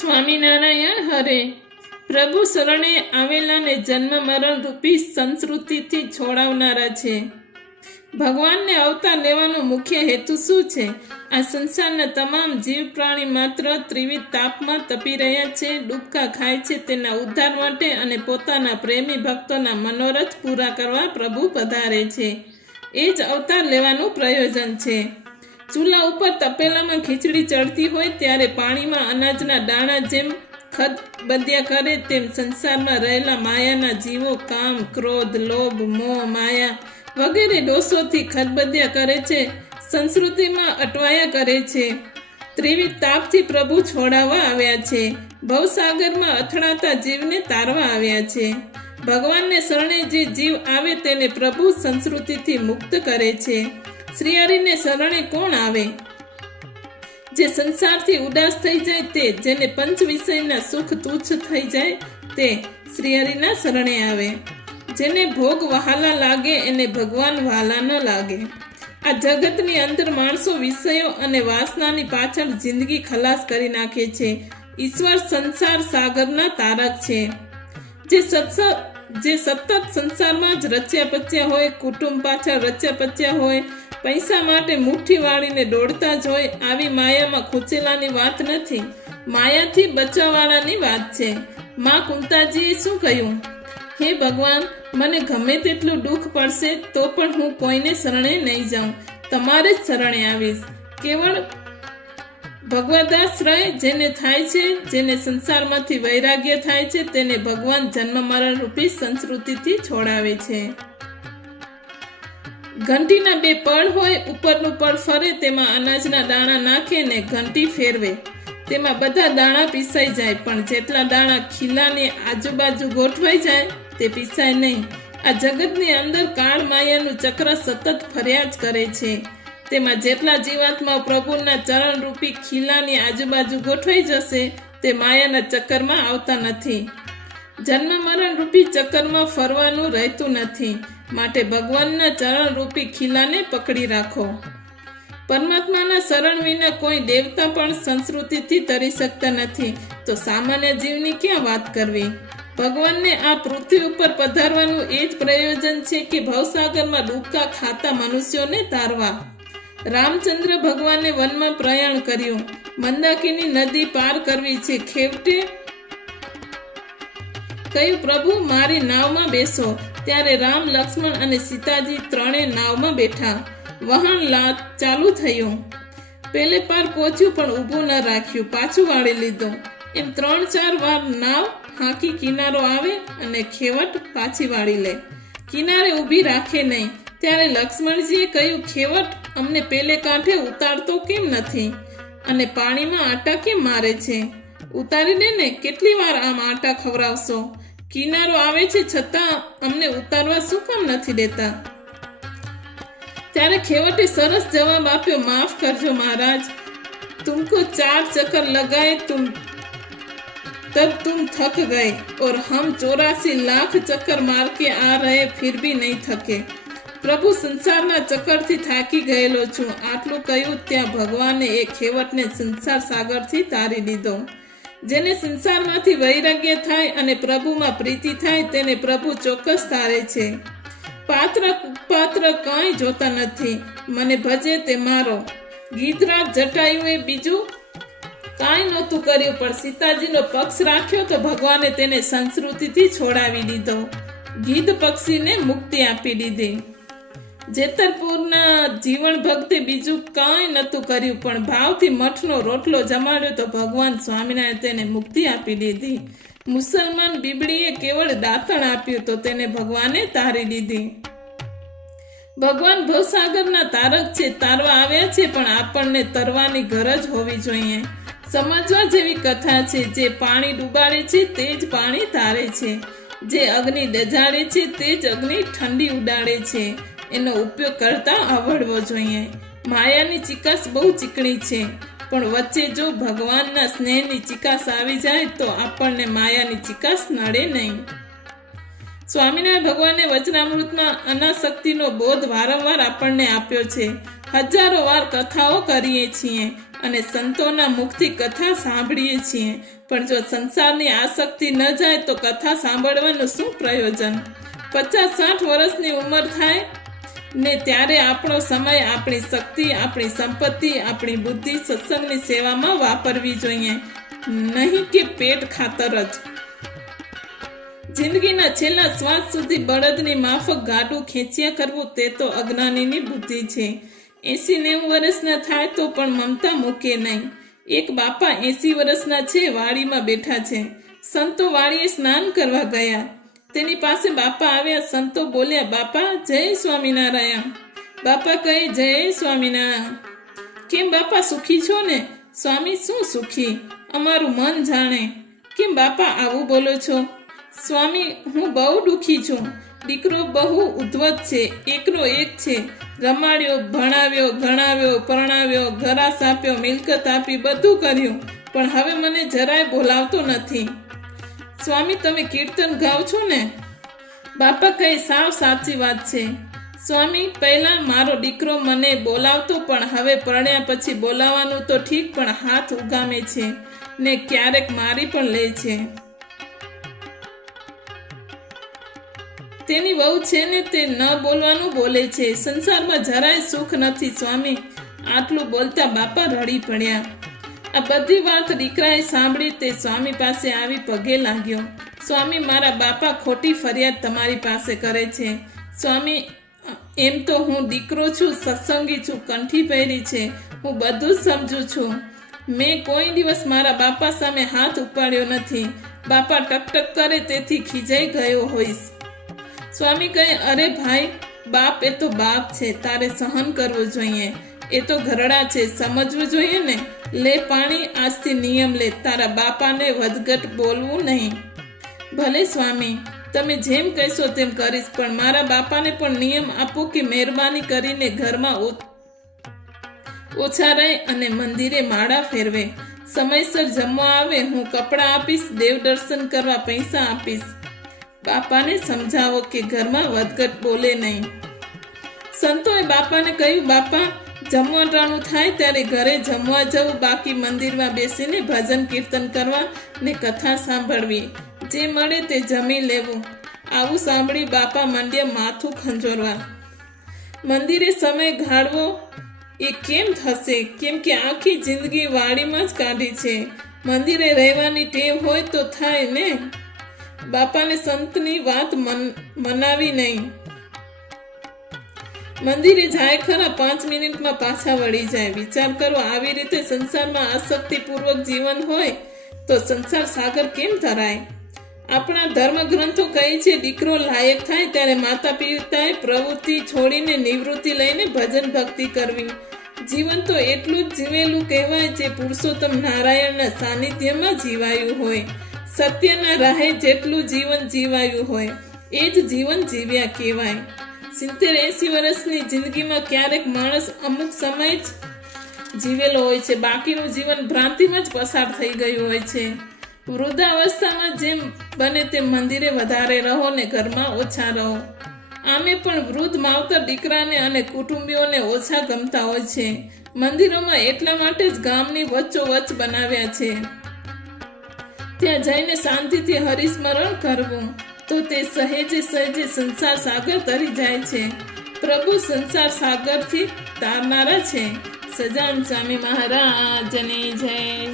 સ્વામિનારાયણ હરે. પ્રભુ શરણે આવેલાને જન્મ મરણ રૂપી સંસ્કૃતિથી છોડાવનારા છે. ભગવાનને અવતાર લેવાનો મુખ્ય હેતુ શું છે? આ સંસારના તમામ જીવ પ્રાણી માત્ર ત્રિવિધ તાપમાં તપી રહ્યા છે, ડૂબકા ખાય છે, તેના ઉદ્ધાર માટે અને પોતાના પ્રેમી ભક્તોના મનોરથ પૂરા કરવા પ્રભુ પધારે છે. એ જ અવતાર લેવાનું પ્રયોજન છે. ચૂલા ઉપર તપેલામાં ખીચડી ચડતી હોય ત્યારે પાણીમાં અનાજના દાણા જેમ ખદ બંધ્યા કરે તેમ સંસારમાં રહેલા માયાના જીવો કામ, ક્રોધ, લોભ, મોહ, માયા વગેરે ડોસોથી ખદબદ્યા કરે છે, સંસ્કૃતિમાં અટવાયા કરે છે. ત્રિવિધ તાપથી પ્રભુ છોડાવવા આવ્યા છે. ભવસાગરમાં અથડાતા જીવને તારવા આવ્યા છે. ભગવાનને શરણે જે જીવ આવે તેને પ્રભુ સંસ્કૃતિથી મુક્ત કરે છે. શ્રીહરિને શરણે કોણ આવે? જે સંસારથી ઉદાસ થઈ જાય તે જેને પંચ વિષયના સુખ તુચ્છ થઈ જાય તે શ્રીહરિના શરણે આવે. જેને ભોગ વહાલા લાગે એને ભગવાન વહાલા ન લાગે. આ જગતની અંદર માણસો વિષયો અને વાસનાની પાછળ જિંદગી ખલાસ કરી નાખે છે. ઈશ્વર સંસાર સાગરના તારક છે. જે જે સતત સંસારમાં જ રચ્યા પચ્યા હોય, કુટુંબ પાછળ રચ્યા પચ્યા હોય પૈસા માટે મુઠ્ઠી વાળીને દોડતા જોઈ આવી માયામાં ખૂચેલાની વાત નથી. માયાથી બચવાવાળાની વાત છે. માં કુંતાજીએ શું કહ્યું? હે ભગવાન, મને ગમે તેટલું દુઃખ પડશે તો પણ હું કોઈને શરણે નહીં જાઉં. તમારે જ શરણે આવીશ. કેવળ ભગવદાશ્રય જેને થાય છે, જેને સંસારમાંથી વૈરાગ્ય થાય છે, તેને ભગવાન જન્મ મરણ રૂપી સંસ્કૃતિથી છોડાવે છે. ઘંટીના બે પળ હોય, ઉપરનું પળ ફરે, તેમાં અનાજના દાણા નાખે ને ઘંટી ફેરવે. તેમાં બધા દાણા પીસાઈ જાય, પણ જેટલા દાણા ખીલાની આજુબાજુ ગોઠવાઈ જાય, તે પીસાય નહીં. આ જગતની અંદર કાળ માયાનું ચક્ર સતત ફર્યા જ કરે છે. તેમાં જેટલા જીવાત્મા પ્રભુના ચરણરૂપી ખીલાની આજુબાજુ ગોઠવાઈ જશે, તે માયાના ચક્કરમાં આવતા નથી. જન્મ મરણ રૂપી ચક્કરમાં ફરવાનું રહેતું નથી. માટે ભગવાનના ચરણ રૂપી ખીલાને પકડી રાખો. પરમાત્માના શરણ વિના કોઈ દેવતા પણ સંસ્કૃતિથી તરી શકતા નથી. તો સામાન્ય જીવની ક્યાં વાત કરવી? ભગવાનને આ પૃથ્વી ઉપર પધારવાનું એ જ પ્રયોજન છે કે ભવસાગરમાં ડૂબકા ખાતા મનુષ્યોને તારવા. રામચંદ્ર ભગવાને વનમાં પ્રયાણ કર્યું. મંદાકીની નદી પાર કરવી છે ખેવટે. કહ્યું, પ્રભુ, મારી નાવમાં બેસો. ત્યારે રામ, લક્ષ્મણ અને સીતાજી ત્રણે નાવમાં બેઠા. વહાણ લાદ ચાલુ થયું. પેલે પાર પહોંચ્યું પણ ઊભું ન રાખ્યું. પાછું વાળી લીધો. એમ ત્રણ ચાર વાર નાવ હાંકી કિનારો આવે અને ખેવટ પાછી વાળી લે. કિનારે ઊભી રાખે નહીં. ત્યારે લક્ષ્મણજીએ કહ્યું, ખેવટ, અમને પેલે કાંઠે ઉતારતો કેમ નથી? અને પાણીમાં આટા કેમ મારે છે? ઉતારી દે ને, કેટલી વાર આમ આટા ખવડાવશો? કિનારો આવે છે છતાં અમને ઉતારવા શું કામ નથી દેતા ત્યારે ખેવટે સરસ જવાબ આપ્યો માફ કરજો મહારાજ तुमको चार चक्कर लगाए तुम तब तुम थक गए और हम चौरासी लाख चक्कर मार के आ रहे फिर भी नहीं थके પ્રભુ સંસારના ચક્કરથી થાકી ગયેલો છું આટલું કહ્યું ત્યાં ભગવાને એ ખેવટને સંસાર સાગરથી તારી દીધો જેને સંસારમાંથી વૈરાગ્ય થાય અને પ્રભુમાં પ્રીતિ થાય, તેને પ્રભુ ચોક્કસ તારે છે. પાત્ર પાત્ર કાંઈ જોતા નથી. મને ભજે તે મારો. ગીધરાજ જટાયુએ બીજું કાંઈ નહોતું કર્યું, પણ સીતાજીનો પક્ષ રાખ્યો તો ભગવાને તેને સંસ્કૃતિથી છોડાવી દીધો. ગીધ પક્ષીને મુક્તિ આપી દીધી. જેતરપુરના જીવન ભક્તે બીજું કાંઈ નહોતું કર્યું, પણ ભાવથી મઠનો રોટલો જમાડ્યો તો ભગવાન સ્વામિનારાયણ તેને મુક્તિ આપી દીધી. મુસલમાન બીબડીએ કેવળ દાતણ આપ્યું તો તેને ભગવાને તારી દીધી. ભગવાન ભવસાગરના તારક છે, તારવા આવ્યા છે, પણ આપણને તરવાની ગરજ હોવી જોઈએ. સમજવા જેવી કથા છે, જે પાણી ડૂબાડે છે, તે જ પાણી તારે છે. જે અગ્નિ દજાડે છે, તે જ અગ્નિ ઠંડી ઉડાડે છે. એનો ઉપયોગ કરતા આવડવો જોઈએ. માયાની ચિકાસ બહુ ચીકણી છે, પણ વચ્ચે જો ભગવાનના સ્નેહની ચિકાસ આવી જાય તો આપણને માયાની ચિકાસ નડે નહીં. સ્વામિનારાયણ ભગવાને વચનામૃતમાં અનાશક્તિનો બોધ વારંવાર આપણને આપ્યો છે. હજારો વાર કથાઓ કરીએ છીએ અને સંતોના મુખથી કથા સાંભળીએ છીએ. પણ જો સંસારની આસક્તિ ન જાય તો કથા સાંભળવાનું શું પ્રયોજન? પચાસ સાઠ વર્ષની ઉંમર થાય ને ત્યારે આપણો સમય, આપણી શક્તિ, આપણી સંપત્તિ, આપણી બુદ્ધિ સત્સંગની સેવામાં વાપરવી જોઈએ. નહીં કે પેટ ખાતર જ. જિંદગીના છેલ્લા શ્વાસ સુધી બળદની માફક ગાડું ખેંચ્યા કરવું તે તો અજ્ઞાનીની બુદ્ધિ છે. એસી નેવું વર્ષના થાય તો પણ મમતા મૂકે નહીં. એક બાપા એસી વર્ષના છે, વાડીમાં બેઠા છે. સંતો વાડીએ સ્નાન કરવા ગયા. તેની પાસે બાપા આવ્યા, સંતો બોલ્યા, બાપા, જય સ્વામિનારાયણ. બાપા કહે, જય સ્વામિનારાયણ. કેમ બાપા સુખી છો ને? સ્વામી, શું સુખી? અમારું મન જાણે. કેમ બાપા આવું બોલો છો? સ્વામી, હું બહુ દુઃખી છું. દીકરો બહુ ઉદ્ધવત છે, એકનો એક છે. રમાડ્યો, ભણાવ્યો, ગણાવ્યો, પરણાવ્યો, ઘરાસ આપ્યો, મિલકત આપી, બધું કર્યું. પણ હવે મને જરાય બોલાવતો નથી. સ્વામી, તમે કીર્તન ગાઓ છો ને? બાપા કહે સાવ સાચી વાત છે. સ્વામી, પહેલાં મારો દીકરો મને બોલાવતો, પણ હવે પરણ્યા પછી બોલાવવાનું તો ઠીક, પણ હાથ ઉગામે છે ને ક્યારેક મારી પણ લે છે. તેની વહુ છે ને તે ન બોલવાનું બોલે છે. સંસારમાં જરાય સુખ નથી, સ્વામી. આટલું બોલતા બાપા રડી પડ્યા. આ બધી વાત દીકરાએ સાંભળી તે સ્વામી પાસે આવી પગે લાગ્યો. સ્વામી, મારા બાપા ખોટી ફરિયાદ તમારી પાસે કરે છે. સ્વામી, એમ તો હું દીકરો છું, સત્સંગી છું, કંઠી પહેરી છે. હું બધું જ સમજુ છું. મેં કોઈ દિવસ મારા બાપા સામે હાથ ઉપાડ્યો નથી. બાપા ટકટક કરે તેથી ખીજાઈ ગયો હોઈશ. સ્વામી કહે, અરે ભાઈ, બાપ એ તો બાપ છે, તારે સહન કરવું જોઈએ. એ તો ઘરડા છે, સમજવું જોઈએ ને? લે પાણી આજથી નિયમ લે, તારા બાપાને વધઘટ બોલવું નહીં. ભલે સ્વામી, તમે જેમ કહેશો તેમ કરીશ, પણ મારા બાપાને પણ નિયમ આપો કે મહેરબાની કરીને ઘરમાં ઓછા રહે અને મંદિરે માળા ફેરવે. સમયસર જમવા આવે, હું કપડાં આપીશ, દેવ દર્શન કરવા પૈસા આપીશ. બાપાને સમજાવો કે ઘરમાં વધઘટ બોલે નહીં. સંતોએ બાપાને કહ્યું, બાપા જમવાટાણું થાય ત્યારે ઘરે જમવા જવું, બાકી મંદિરમાં બેસીને ભજન કીર્તન કરવા ને કથા સાંભળવી. જે મળે તે જમી લેવું. આવું સાંભળી બાપા માંડ્યા માથું ખંજોરવા. મંદિરે સમય ગાળવો એ કેમ થશે? કેમ કે આખી જિંદગી વાડીમાં જ કાઢી છે. મંદિરે રહેવાની ટેવ હોય તો થાય ને? બાપાને સંતની વાત મન, મનાવી નહીં. મંદિરે જાય ખરા પાંચ મિનિટમાં પાછા વળી જાય. વિચાર કરો, આવી રીતે સંસારમાં આસક્તિપૂર્વક જીવન હોય તો સંસાર સાગર કેમ ધરાય? આપણા ધર્મગ્રંથો કહે છે, દીકરો લાયક થાય ત્યારે માતા પિતાએ પ્રવૃત્તિ છોડીને નિવૃત્તિ લઈને ભજન ભક્તિ કરવી. જીવન તો એટલું જ જીવેલું કહેવાય જે પુરુષોત્તમ નારાયણના સાનિધ્યમાં જીવાયું હોય. સત્યના રાહે જેટલું જીવન જીવાયું હોય, એ જ જીવન જીવ્યા કહેવાય. સિત્તેર એંસી વર્ષની જિંદગીમાં ક્યારેક માણસ અમુક સમય જ જીવેલો હોય છે. બાકીનું જીવન ભ્રાંતિમાં જ પસાર થઈ ગયું હોય છે. વૃદ્ધાવસ્થામાં જેમ બને તેમ મંદિરે વધારે રહો ને ઘરમાં ઓછા રહો. આમે પણ વૃદ્ધ માવતર દીકરાને અને કુટુંબીઓને ઓછા ગમતા હોય છે. મંદિરોમાં એટલા માટે જ ગામની વચ્ચોવચ્ચ બનાવ્યા છે. ત્યાં જઈને શાંતિથી હરિસ્મરણ કરવું. તો તે સહેજે સહેજે સંસાર સાગર તરી જાય છે. પ્રભુ સંસાર સાગરથી તારનારા છે. સજાન સ્વામી મહારાજની જય.